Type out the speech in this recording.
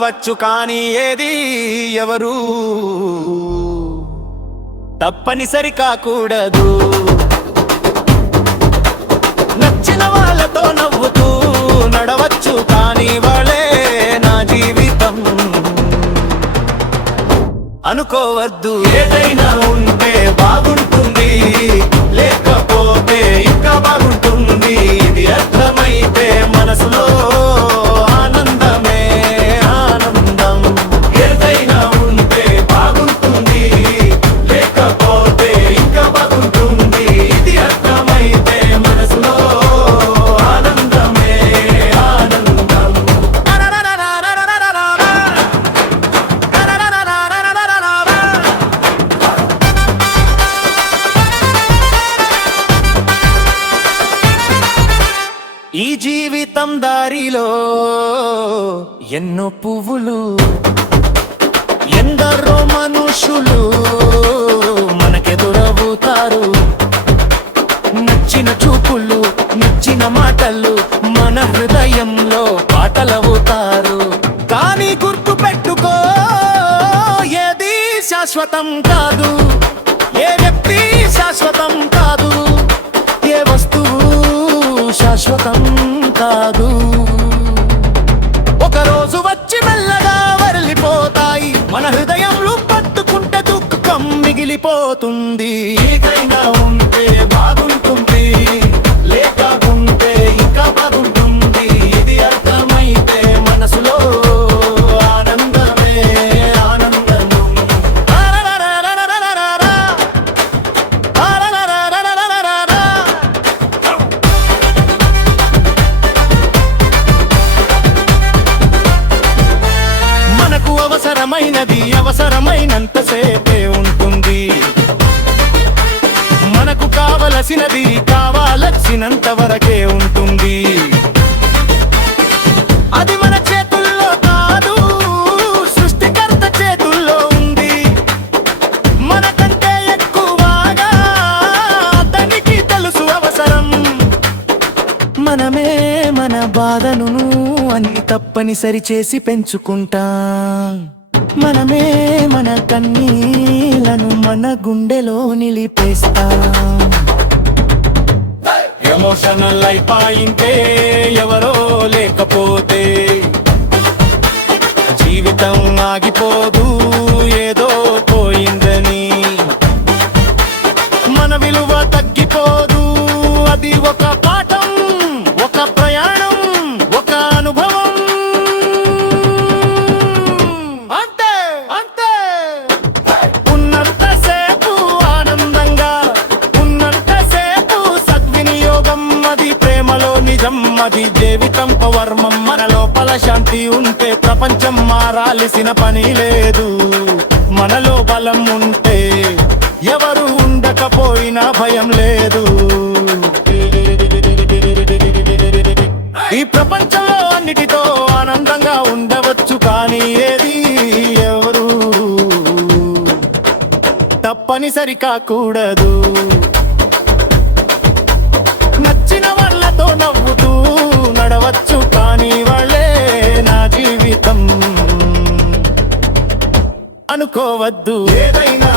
ఉండవచ్చు కానీ ఏది ఎవరు తప్పనిసరి కాకూడదు. నచ్చిన వాళ్ళతో నవ్వుతూ నడవచ్చు కానీ వాళ్ళే నా జీవితం అనుకోవద్దు. ఏదైనా ఉంటే బాగుంటుంది, లేకపోతే ఇంకా బాగుంటుంది. ఇది అర్థమైతే మనసులో ఆనందమే ఆనందం. ఏదైనా ఉంటే బాగుంటుంది, లేకపోతే ఇంకా బాగుంటుంది. ఇది అర్థమైతే మనసులో ఆనందమే ఆనందం. ఈ జీవితం దారిలో ఎన్నో పువ్వులు, ఎందరో మనుషులు మనకెదురవుతారు. నచ్చిన చూపులు, నచ్చిన మాటలు మన హృదయంలో పాటలవుతారు. కానీ గుర్తు పెట్టుకో, ఏది శాశ్వతం కాదు, ఏ వ్యక్తి శాశ్వతం కాదు, ఏ వస్తువు శాశ్వతం కాదు. ఒకరోజు వచ్చి మెల్లగా వరలిపోతాయి. మన హృదయంలో పట్టుకుంటే దుఃఖం మిగిలిపోతుంది. ఏదైనా ఉంటే బాగుంటుంది, లేకుంటే ఇంకా బాగుంటుంది. ఇది అర్థమైతే మనసులో ఆనందమే ఆనందం. అవసరమైనది అవసరమైనంతసేపే ఉంటుంది. మనకు కావలసినది కావాల్సినంత వరకే ఉంటుంది. అది మన చేతుల్లో కాదు, సృష్టికర్త చేతుల్లో ఉంది. మనకంటే ఎక్కువగా అతనికి తెలుసు అవసరం. మనమే మన బాధను అన్ని తప్పనిసరి చేసి పెంచుకుంటాం. మనమే మన కన్నీళ్లను మన గుండెలో నిలిపేస్తాం. ఎమోషనల్ అయిపోయింటే ఎవరో లేకపోతే జీవితం ఆగిపోదు ఏదో పోయిందని. మన విలువ తగ్గిపోదు, అది ఒక పాఠం, ఒక ప్రయాణం, ఒక అనుభవం. అంతే అంతే. ఉన్నంతసేపు ఆనందంగా, ఉన్నంతసేపు సద్వినియోగం. అది ప్రేమలో నిజం, అది జీవితం పవర్మం. మన లోపల శాంతి ఉంటే ప్రపంచం మారాల్సిన పని లేదు. మనలో బలం ఉంటే ఎవరు ఉండకపోయినా భయం లేదు. ఈ ప్రపంచంలో అన్నిటితో ఆనందంగా ఉండవచ్చు కానీ ఏది ఎవరు తప్పనిసరి కాకూడదు. నచ్చిన వాళ్ళతో నవ్వుతూ నడవచ్చు కానీ వాళ్ళే నా జీవితం అనుకోవద్దు. ఏదైనా